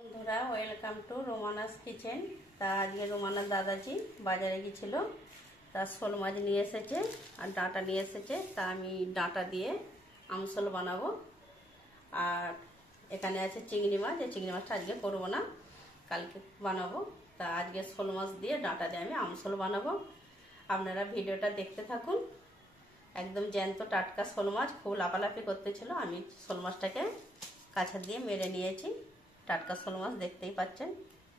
বন্ধুরা, welcome to রোমানাস kitchen. তা আজকে রোমানার দাদাজি বাজারে গিয়েছিল, তা শোল মাছ নিয়ে এসেছে আর ডাঁটা নিয়ে এসেছে। তা আমি ডাঁটা দিয়ে আমশোল বানাবো। আর এখানে আছে চিংড়ি মাছ, এই চিংড়ি মাছটা আজকে করবো না, কালকে বানাবো। তা আজকে শোল মাছ দিয়ে ডাঁটা দিয়ে আমি আমশোল বানাবো। আপনারা ভিডিওটা দেখতে থাকুন। একদম জ্যান্ত টাটকা শোল মাছ, খুব লাফালাফি করতেছিল। আমি শোল মাছটাকে কাছা দিয়ে মেরে নিয়েছি। টাটকা শোল মাছ দেখতেই পাচ্ছেন,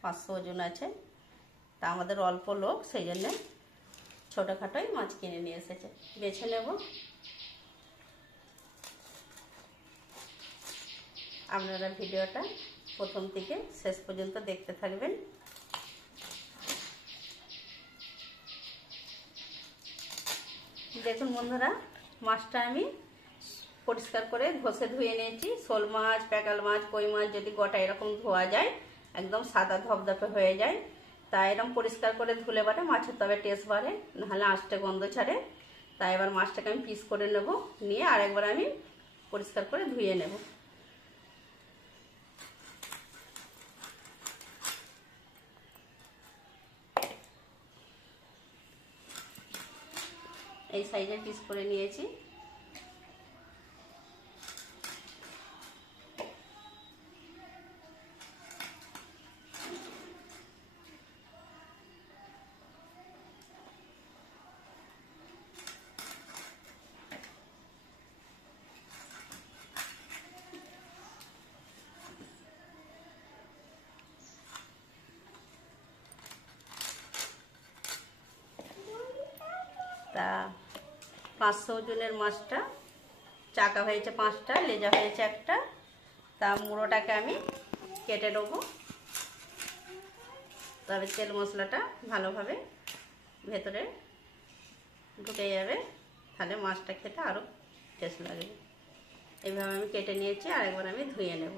500 ওজন আছে। তা আমাদের অল্প লোক, সেই জন্য ছোটোখাটোই মাছ কিনে নিয়ে এসেছে। বেছে নেব। আপনারা ভিডিওটা প্রথম থেকে শেষ পর্যন্ত দেখতে থাকবেন। দেখুন বন্ধুরা, মাছটা আমি পরিষ্কার করে ঘষে ধুয়ে নিয়েছি। শোল মাছ, প্যাকাল মাছ, কই মাছ যদি গোটা এরকম ধোয়া যায়, একদম সাদা ধপধপে হয়ে যায়। তাই এরকম পরিষ্কার করে ধুলে বাটে মাছের তবে টেস্ট বাড়ে, নাহলে আঁশটে গন্ধ ছাড়ে। তাই এবার মাছটাকে আমি পিস করে নেব, নিয়ে আরেকবার আমি পরিষ্কার করে ধুয়ে নেব। এই সাইজের পিস করে নিয়েছি। তা 500 ওজনের মাছটা চাকা হয়েছে 5টা, লেজা হয়েছে একটা। তা মুড়োটাকে আমি কেটে নেবো, তবে তেল মশলাটা ভালোভাবে ভেতরে ঢুকে যাবে, তাহলে মাছটা খেতে আরও টেস্ট লাগবে। এইভাবে আমি কেটে নিয়েছি, আর একবার আমি ধুয়ে নেব।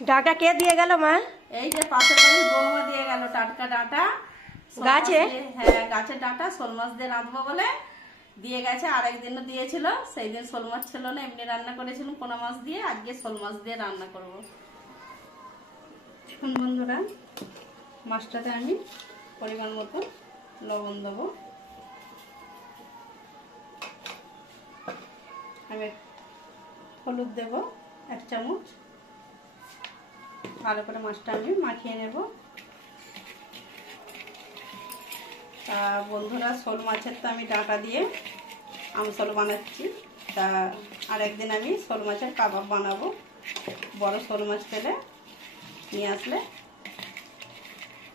ডাঁটা কে দিয়ে গেল মা? এই যে পাশের বাড়ির বৌমা দিয়ে গেল টাটকা ডাঁটা গাছে। হ্যাঁ, গাছের ডাঁটা শোল মাছ দিয়ে রাঁধবো বলে দিয়ে গেছে। আরেকদিনও দিয়েছিল, সেই দিন শোল মাছ ছিল না, এমনি রান্না করেছিলাম পোনা মাছ দিয়ে। আজকে শোল মাছ দিয়ে রান্না করব। এখন বন্ধুরা, মাছটাতে আমি পরিমাণ মতো লবণ দেবো। আমি হলুদ দেব 1 চামচ। ভালো করে মাছটা আমি মাখিয়ে নেব। তা বন্ধুরা, শোল মাছের তো আমি ডাঁটা দিয়ে আমশোল বানাচ্ছি। তা আরেকদিন আমি শোল মাছের কাবাব বানাবো। বড় শোল মাছ পেলে নিয়ে আসলে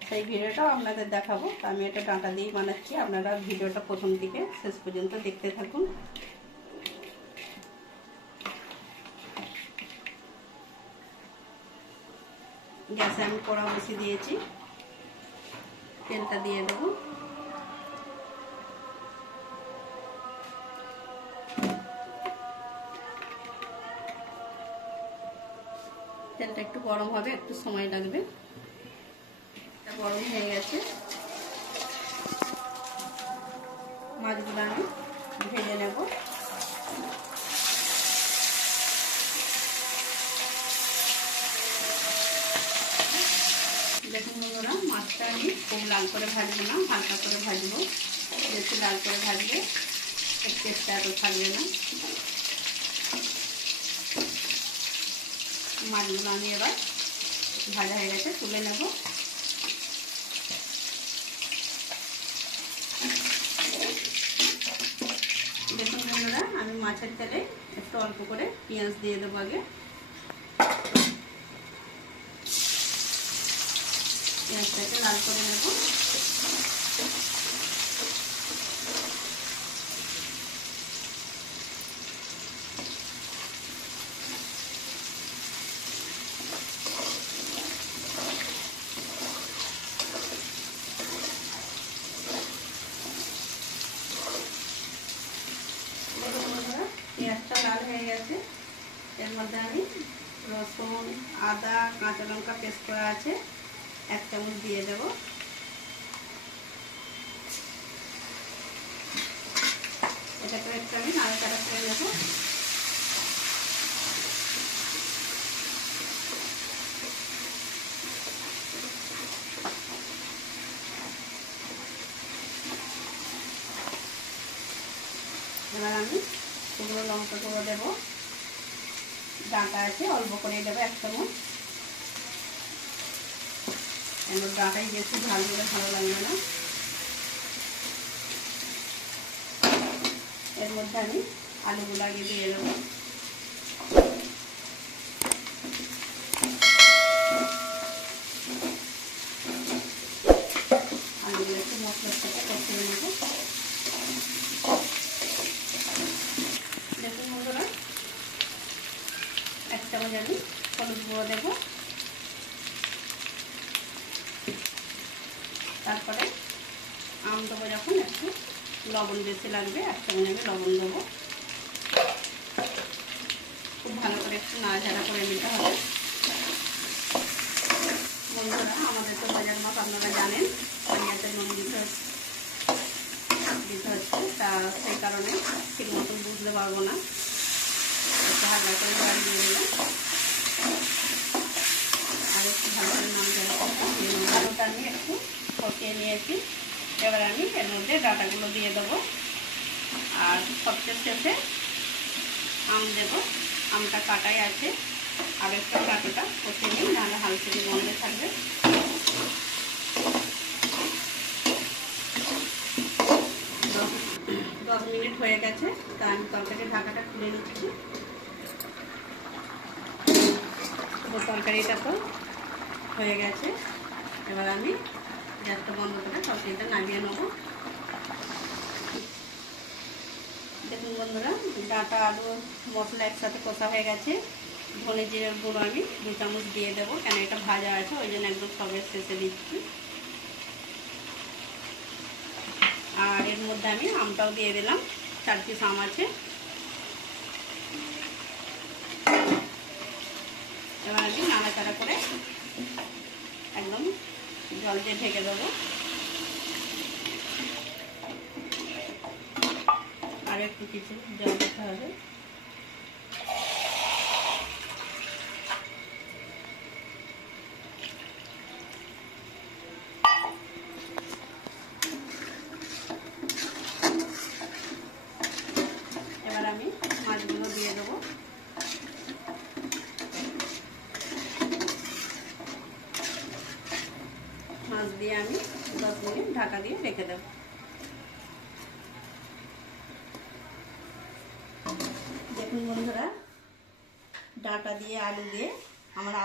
সেই ভিডিওটাও আপনাদের দেখাবো। তা আমি এটা ডাঁটা দিয়েই বানাচ্ছি। আপনারা ভিডিওটা প্রথম থেকে শেষ পর্যন্ত দেখতে থাকুন। গ্যাসে আমি কড়া বসিয়ে দিয়েছি, তেলটা দিয়ে দেবো। তেলটা একটু গরম হবে, একটু সময় লাগবে। গরম হয়ে গেছে, মাছগুলো আমি ভেজে নেব। দেখুন বন্ধুরা, মাছটা আমি খুব লাল করে ভাজবো না, হালকা করে ভাজবো। বেশি লাল করে ভাজলে টেস্টটা এত থাকবে না। মাছগুলো আমি এবার ভাজা হয়ে গেছে, তুলে নেব। দেখুন বন্ধুরা, আমি মাছের তেলে একটু অল্প করে পেঁয়াজ দিয়ে দেবো আগে। পেঁয়াজটাকে লাল করে নেব। পেঁয়াজটা লাল হয়ে গেছে, এর মধ্যে আমি রসুন, আদা, কাঁচা লঙ্কা পেস্ট করা আছে 1 চামচ দিয়ে দেব। এটাকে একটু আমি নাড়াচাড়া করে নেব। এবার আমি শুকনো লঙ্কা গুঁড়ো দেবো, ডাঁটা আছে অল্প করে দেবো 1 চামচ। এবার ডাঁটাই বেশি ঝাল দিলে ভালো লাগবে না। এর মধ্যে আমি আলুগুলো আগে দিয়ে দেবো। আলুগুলো একটু মশলার সাথে কষিয়ে নেব। দেখুন বন্ধুরা, 1 চামচ আমি হলুদ গুঁড়ো দেবো। তারপরে আম দেবো যখন একটু লবণ বেশি লাগবে, 1 চামচ আমি লবণ দেবো। খুব ভালো করে একটু নাড়াচাড়া করে নিতে হবে। বন্ধুরা, আমাদের তো বাজার মাছ আপনারা জানেন পানিয়াতে নুন দিতে হচ্ছে, তা সেই কারণে ঠিক মতন বুঝতে পারবো না। একটু হালকা করে জল দিয়ে দিলাম আর একটু ভালো করে নাড়াচাড়া করতে। আলুটা আমি একটু কষিয়ে নিয়েছি। এবার আমি এর মধ্যে ডাঁটাগুলো দিয়ে দেবো আর সবচেয়ে শেষে আম দেবো। আমটা কাটাই আছে, আর একটু ডাঁটাটা কষিয়ে নিই, নাহলে হালকা গন্ধে থাকবে। দশ মিনিট হয়ে গেছে, তা আমি তরকারির ঢাকাটা খুলে নিচ্ছি। তরকারিটা তো হয়ে গেছে, এবার আমি গ্যাসটা বন্ধ করে তরকারিটা নামিয়ে নেবো। দেখুন বন্ধুরা, ডাঁটা আলু মশলা একসাথে কষা হয়ে গেছে। ধনে জিরের গুঁড়ো আমি 2 চামচ দিয়ে দেবো, কেন এটা ভাজা আছে ওই জন্য একদম সবের শেষে দিচ্ছি। আর এর মধ্যে আমি আমটাও দিয়ে দিলাম, 4 পিস আম আছে। এবার আমি নাড়াচাড়া করে একদম জল দিয়ে ঢেকে দেবো। আর একটু কিছু জল দিতে হবে। এবার আমি মাছগুলো দিয়ে দেবো। মাছ দিয়ে আমি 10 মিনিট ঢাকা দিয়ে রেখে দেবো। দেখুন বন্ধুরা, ডাঁটা দিয়ে আলু দিয়ে আমার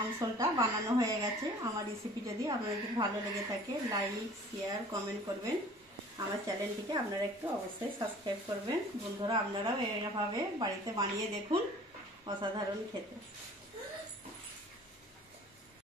আমসলটা বানানো হয়ে গেছে। আমার রেসিপি যদি আপনাদের ভালো লেগে থাকে, লাইক শেয়ার কমেন্ট করবেন। আমার চ্যানেলটিকে আপনারা একটু অবশ্যই সাবস্ক্রাইব করবেন। বন্ধুরা, আপনারাও এভাবে বাড়িতে বানিয়ে দেখুন, অসাধারণ খেতে।